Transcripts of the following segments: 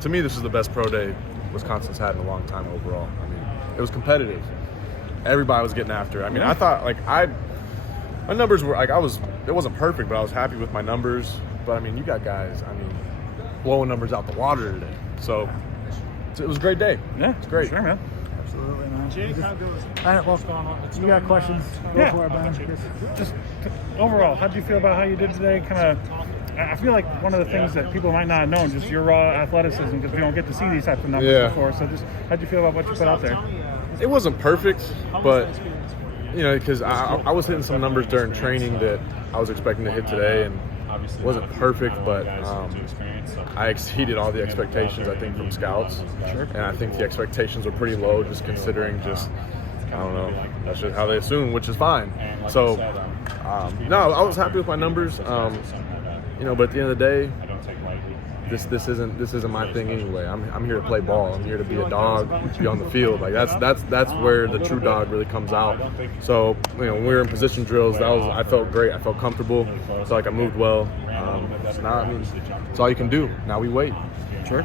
to me, this is the best pro day Wisconsin's had in a long time overall. I mean, it was competitive. Everybody was getting after it. I mean, I thought my numbers were it wasn't perfect, but I was happy with my numbers. But I mean, you got guys, blowing numbers out the water today. So it was a great day. Yeah, it's great. Sure, man. Absolutely, man. All right, well, you got questions? Go for it, man. Just overall, how did you feel about how you did today? I feel like one of the things that people might not have known, just your raw athleticism, because we don't get to see these types of numbers before. So just how'd you feel about what you put out there? It wasn't perfect, but because I was hitting some numbers during training that I was expecting to hit today, and it wasn't perfect, but I exceeded all the expectations, I think, from scouts. Sure. And I think the expectations were pretty low, just considering I don't know, that's just how they assume, which is fine. So, no, I was happy with my numbers. But at the end of the day, this isn't my thing anyway. I'm here to play ball. I'm here to be a dog, be on the field. Like that's where the true dog really comes out. So when we were in position drills, I felt great. I felt comfortable. I felt like I moved well. Now it's all you can do. Now we wait. Sure.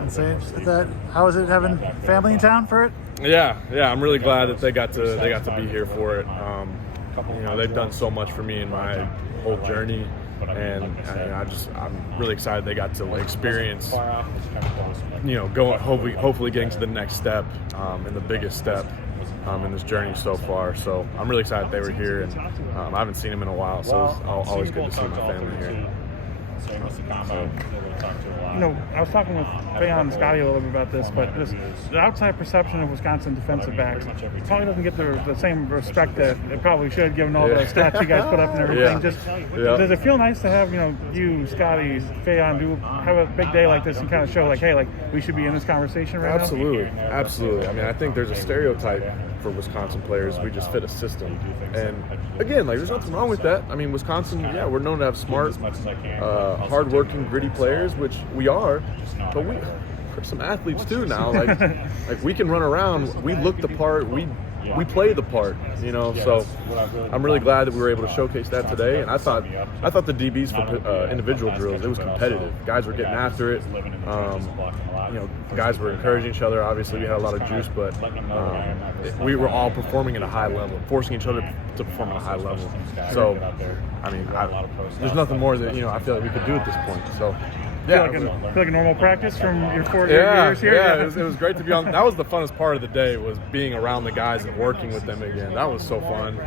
I'd say that. How was it having family in town for it? Yeah. I'm really glad that they got to be here for it. They've done so much for me in my whole journey. And I'm really excited they got to experience, going hopefully getting to the next step and the biggest step in this journey so far. So I'm really excited they were here, and I haven't seen them in a while, so it's always good to see my family here. I was talking with Fayon and Scotty a little bit about this, but the outside perception of Wisconsin defensive backs probably doesn't get the same respect that it probably should, given all the stats you guys put up and everything. Does it feel nice to have you, Scotty, Fayon have a big day like this and kind of show hey, we should be in this conversation right now? Absolutely. I mean, I think there's a stereotype for Wisconsin players. We just fit a system, and again, there's nothing wrong with that. I mean, Wisconsin, we're known to have smart, hard-working, gritty players, which we are, but we're some athletes too now. Like we can run around, we look the part, we play the part, So I'm really glad that we were able to showcase that today. And I thought the DBs for individual drills, it was competitive. Guys were getting after it. Guys were encouraging each other. Obviously, we had a lot of juice, but we were all performing at a high level, forcing each other to perform at a high level. So, I mean, there's nothing more that I feel like we could do at this point. So. Yeah, feel like a normal practice from your 4 years here. Yeah, it was great to be on. That was the funnest part of the day, was being around the guys and working with them again. That was so fun.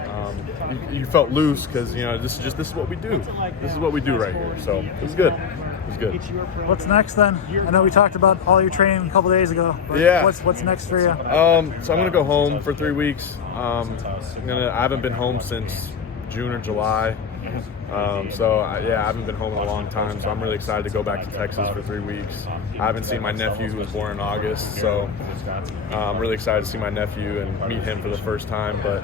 You felt loose because this is what we do. This is what we do right here. So it was good. It was good. What's next then? I know we talked about all your training a couple days ago. But what's next for you? So I'm gonna go home for 3 weeks. I haven't been home since June or July. I haven't been home in a long time, so I'm really excited to go back to Texas for 3 weeks. I haven't seen my nephew, who was born in August, so I'm really excited to see my nephew and meet him for the first time. But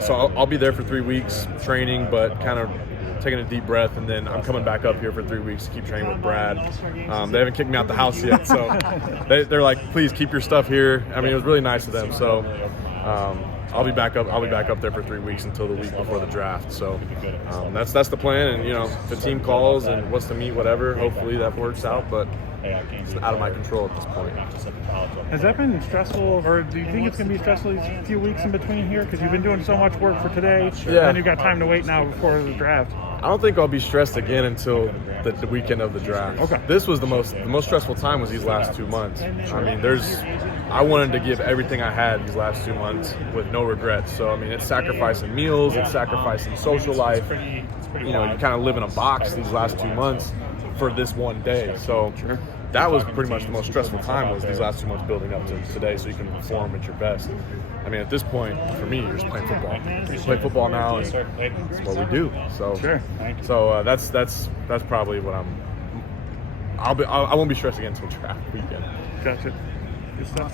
so I'll be there for 3 weeks training, but kind of taking a deep breath, and then I'm coming back up here for 3 weeks to keep training with Brad. They haven't kicked me out the house yet, so they're like, please keep your stuff here. I mean, it was really nice of them. So I'll be back up there for 3 weeks until the week before the draft. So that's the plan. And if the team calls and wants to meet, whatever, hopefully that works out. But it's out of my control at this point. Has that been stressful, or do you think it's going to be stressful these few weeks in between here? Because you've been doing so much work for today, and you've got time to wait now before the draft. I don't think I'll be stressed again until the weekend of the draft. Okay. This was the most stressful time was these last 2 months. I mean, I wanted to give everything I had these last 2 months with no regrets. So, I mean, it's sacrificing meals, it's sacrificing social life. You kind of live in a box these last 2 months for this one day. So that was pretty much the most stressful time, was these last 2 months building up to today, so you can perform at your best. I mean, at this point, for me, you're just playing football. You play football now, and it's what we do. So, that's probably what I won't be stressed again until draft weekend. Gotcha. Good stuff.